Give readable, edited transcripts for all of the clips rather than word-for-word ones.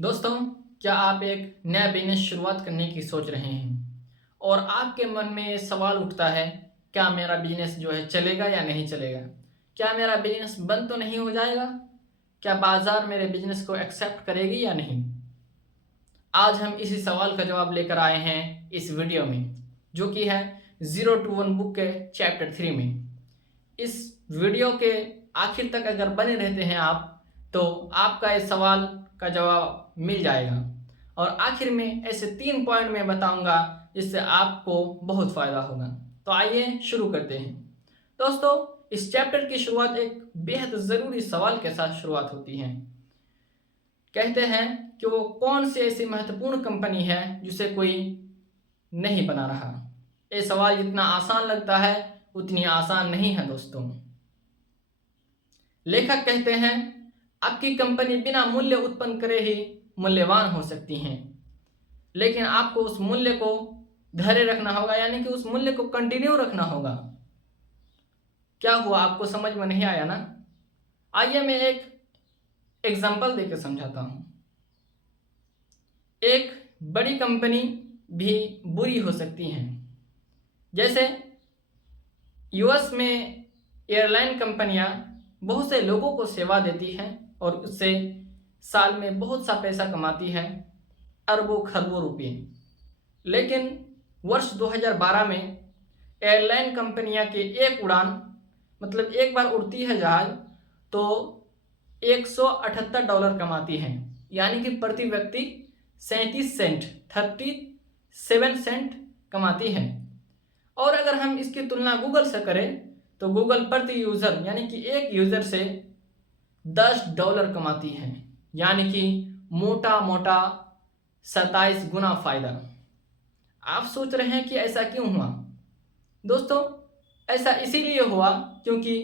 दोस्तों, क्या आप एक नया बिजनेस शुरुआत करने की सोच रहे हैं और आपके मन में ये सवाल उठता है, क्या मेरा बिजनेस जो है चलेगा या नहीं चलेगा? क्या मेरा बिजनेस बंद तो नहीं हो जाएगा? क्या बाजार मेरे बिजनेस को एक्सेप्ट करेगी या नहीं? आज हम इसी सवाल का जवाब लेकर आए हैं इस वीडियो में, जो कि है 0 to 1 बुक के चैप्टर 3 में। इस वीडियो के आखिर तक अगर बने रहते हैं आप, तो आपका इस सवाल का जवाब मिल जाएगा। और आखिर में ऐसे 3 पॉइंट मैं बताऊंगा जिससे आपको बहुत फ़ायदा होगा। तो आइए शुरू करते हैं। दोस्तों, इस चैप्टर की शुरुआत एक बेहद ज़रूरी सवाल के साथ शुरुआत होती है। कहते हैं कि वो कौन सी ऐसी महत्वपूर्ण कंपनी है जिसे कोई नहीं बना रहा। ये सवाल जितना आसान लगता है उतनी आसान नहीं है दोस्तों। लेखक कहते हैं, आपकी कंपनी बिना मूल्य उत्पन्न करे ही मूल्यवान हो सकती हैं, लेकिन आपको उस मूल्य को धैर्य रखना होगा, यानी कि उस मूल्य को कंटिन्यू रखना होगा। क्या हुआ, आपको समझ में नहीं आया ना? आइए मैं एक एग्जांपल देकर समझाता हूं। एक बड़ी कंपनी भी बुरी हो सकती है। जैसे यूएस में एयरलाइन कंपनियां बहुत से लोगों को सेवा देती हैं और उससे साल में बहुत सा पैसा कमाती है, अरबों खरबों रुपए। लेकिन वर्ष 2012 में एयरलाइन कंपनियां की एक उड़ान, मतलब एक बार उड़ती है जहाज, तो $178 कमाती हैं, यानी कि प्रति व्यक्ति 37 सेंट 37 सेंट कमाती है। और अगर हम इसकी तुलना गूगल से करें तो गूगल प्रति यूज़र, यानी कि एक यूज़र से $10 कमाती है, यानी कि मोटा मोटा 27 गुना फायदा। आप सोच रहे हैं कि ऐसा क्यों हुआ? दोस्तों, ऐसा इसीलिए हुआ क्योंकि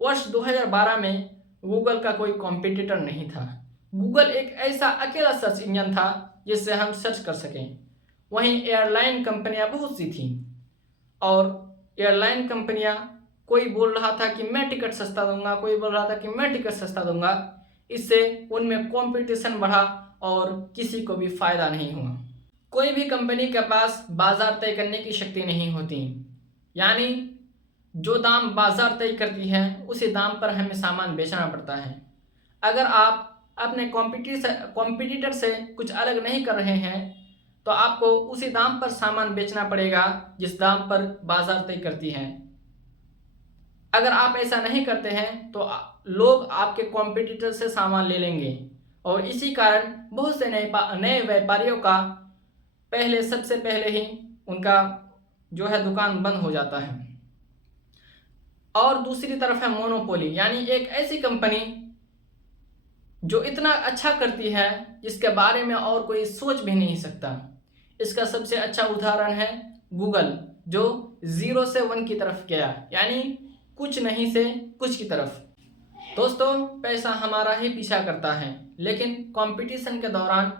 वर्ष 2012 में गूगल का कोई कॉम्पिटिटर नहीं था। गूगल एक ऐसा अकेला सर्च इंजन था जिससे हम सर्च कर सकें। वहीं एयरलाइन कंपनियां बहुत सी थीं, और एयरलाइन कंपनियां, कोई बोल रहा था कि मैं टिकट सस्ता दूंगा, कोई बोल रहा था कि मैं टिकट सस्ता दूंगा। इससे उनमें कंपटीशन बढ़ा और किसी को भी फायदा नहीं हुआ। कोई भी कंपनी के पास बाजार तय करने की शक्ति नहीं होती, यानी जो दाम बाजार तय करती है उसी दाम पर हमें सामान बेचना पड़ता है। अगर आप अपने कॉम्पिटिटर से कुछ अलग नहीं कर रहे हैं तो आपको उसी दाम पर सामान बेचना पड़ेगा जिस दाम पर बाजार तय करती है। अगर आप ऐसा नहीं करते हैं तो लोग आपके कॉम्पिटिटर से सामान ले लेंगे, और इसी कारण बहुत से नए व्यापारियों का सबसे पहले ही उनका जो है दुकान बंद हो जाता है। और दूसरी तरफ है मोनोपोली, यानी एक ऐसी कंपनी जो इतना अच्छा करती है जिसके बारे में और कोई सोच भी नहीं सकता। इसका सबसे अच्छा उदाहरण है गूगल, जो 0 से 1 की तरफ गया, यानी कुछ नहीं से कुछ की तरफ। दोस्तों, पैसा हमारा ही पीछा करता है, लेकिन कंपटीशन के दौरान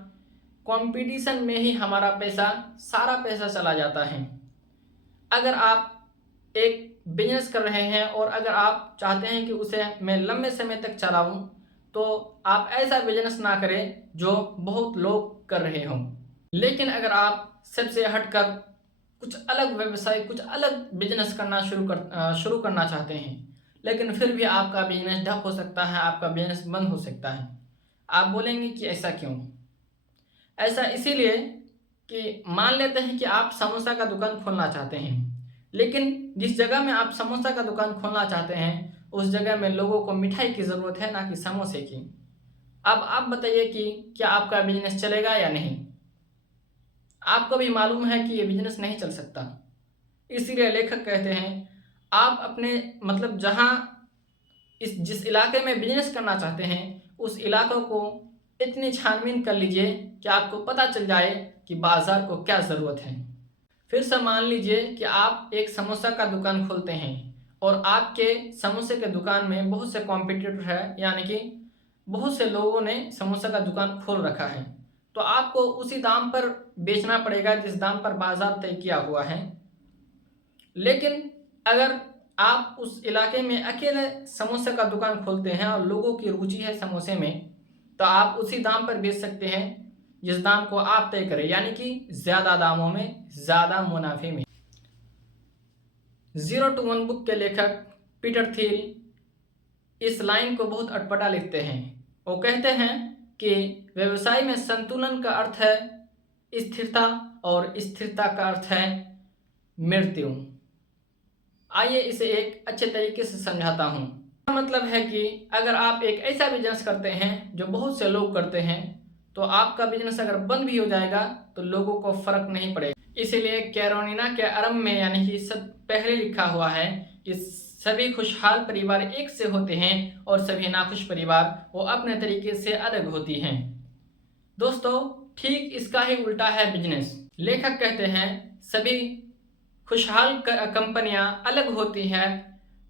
कंपटीशन में ही हमारा सारा पैसा चला जाता है। अगर आप एक बिजनेस कर रहे हैं और अगर आप चाहते हैं कि उसे मैं लंबे समय तक चलाऊं, तो आप ऐसा बिजनेस ना करें जो बहुत लोग कर रहे हों। लेकिन अगर आप सबसे हटकर कुछ अलग व्यवसाय, कुछ अलग बिजनेस करना शुरू करना चाहते हैं, लेकिन फिर भी आपका बिजनेस ठप हो सकता है, आपका बिजनेस बंद हो सकता है। आप बोलेंगे कि ऐसा क्यों? ऐसा इसीलिए कि मान लेते हैं कि आप समोसा का दुकान खोलना चाहते हैं, लेकिन जिस जगह में आप समोसा का दुकान खोलना चाहते हैं उस जगह में लोगों को मिठाई की ज़रूरत है, ना कि समोसे की। अब आप बताइए कि क्या आपका बिजनेस चलेगा या नहीं? आपको भी मालूम है कि ये बिजनेस नहीं चल सकता। इसीलिए लेखक कहते हैं, आप अपने, मतलब जहाँ जिस इलाके में बिजनेस करना चाहते हैं उस इलाकों को इतनी छानबीन कर लीजिए कि आपको पता चल जाए कि बाज़ार को क्या ज़रूरत है। फिर से मान लीजिए कि आप एक समोसा का दुकान खोलते हैं और आपके समोसे के दुकान में बहुत से कॉम्पिटिटर है, यानी कि बहुत से लोगों ने समोसा का दुकान खोल रखा है। तो आपको उसी दाम पर बेचना पड़ेगा जिस दाम पर बाज़ार तय किया हुआ है। लेकिन अगर आप उस इलाके में अकेले समोसे का दुकान खोलते हैं और लोगों की रुचि है समोसे में, तो आप उसी दाम पर बेच सकते हैं जिस दाम को आप तय करें, यानी कि ज़्यादा दामों में ज़्यादा मुनाफे में। 0 to 1 बुक के लेखक पीटर थिल इस लाइन को बहुत अटपटा लिखते हैं। वो कहते हैं कि व्यवसाय में संतुलन का अर्थ है स्थिरता और स्थिरता का अर्थ है मृत्यु। आइए इसे एक अच्छे तरीके से समझाता हूँ। मतलब है कि अगर आप एक ऐसा बिजनेस करते हैं जो बहुत से लोग करते हैं, तो आपका बिजनेस अगर बंद भी हो जाएगा तो लोगों को फर्क नहीं पड़ेगा। इसीलिए कैरोलिना के आरंभ में यानी कि सब पहले लिखा हुआ है कि सभी खुशहाल परिवार एक से होते हैं और सभी नाखुश परिवार वो अपने तरीके से अलग होती हैं। दोस्तों, ठीक इसका ही उल्टा है बिजनेस। लेखक कहते हैं सभी खुशहाल कंपनियां अलग होती हैं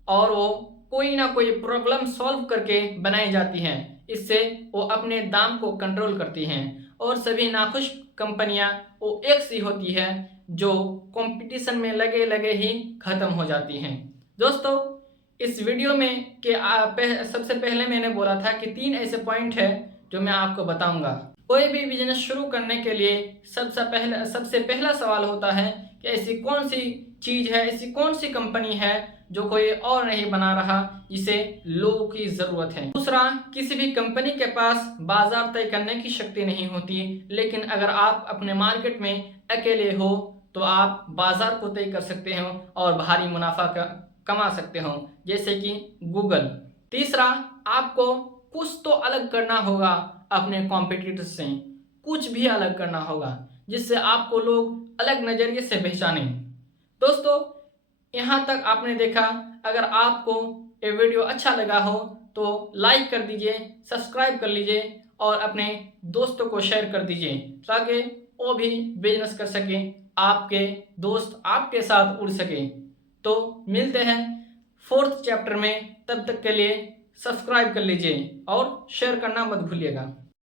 और वो कोई ना कोई प्रॉब्लम सॉल्व करके बनाई जाती हैं। इससे वो अपने दाम को कंट्रोल करती हैं। और सभी नाखुश कंपनियां वो एक सी होती है जो कंपटीशन में लगे लगे ही खत्म हो जाती हैं। दोस्तों, इस वीडियो में सबसे पहले मैंने बोला था कि 3 ऐसे पॉइंट है जो मैं आपको बताऊंगा। कोई भी बिजनेस शुरू करने के लिए सबसे पहला सवाल होता है कि ऐसी कौन सी चीज़ है, ऐसी कौन सी कंपनी है जो कोई और नहीं बना रहा, जिसे लोगों की ज़रूरत है। दूसरा, किसी भी कंपनी के पास बाजार तय करने की शक्ति नहीं होती, लेकिन अगर आप अपने मार्केट में अकेले हो तो आप बाजार को तय कर सकते हो और भारी मुनाफा कमा सकते हो, जैसे कि गूगल। तीसरा, आपको कुछ तो अलग करना होगा अपने कॉम्पिटिटर्स से, कुछ भी अलग करना होगा जिससे आपको लोग अलग नज़रिए से पहचानें। दोस्तों, यहाँ तक आपने देखा। अगर आपको ये वीडियो अच्छा लगा हो तो लाइक कर दीजिए, सब्सक्राइब कर लीजिए और अपने दोस्तों को शेयर कर दीजिए ताकि वो भी बिजनेस कर सकें, आपके दोस्त आपके साथ उड़ सके। तो मिलते हैं 4th चैप्टर में, तब तक के लिए सब्सक्राइब कर लीजिए और शेयर करना मत भूलिएगा।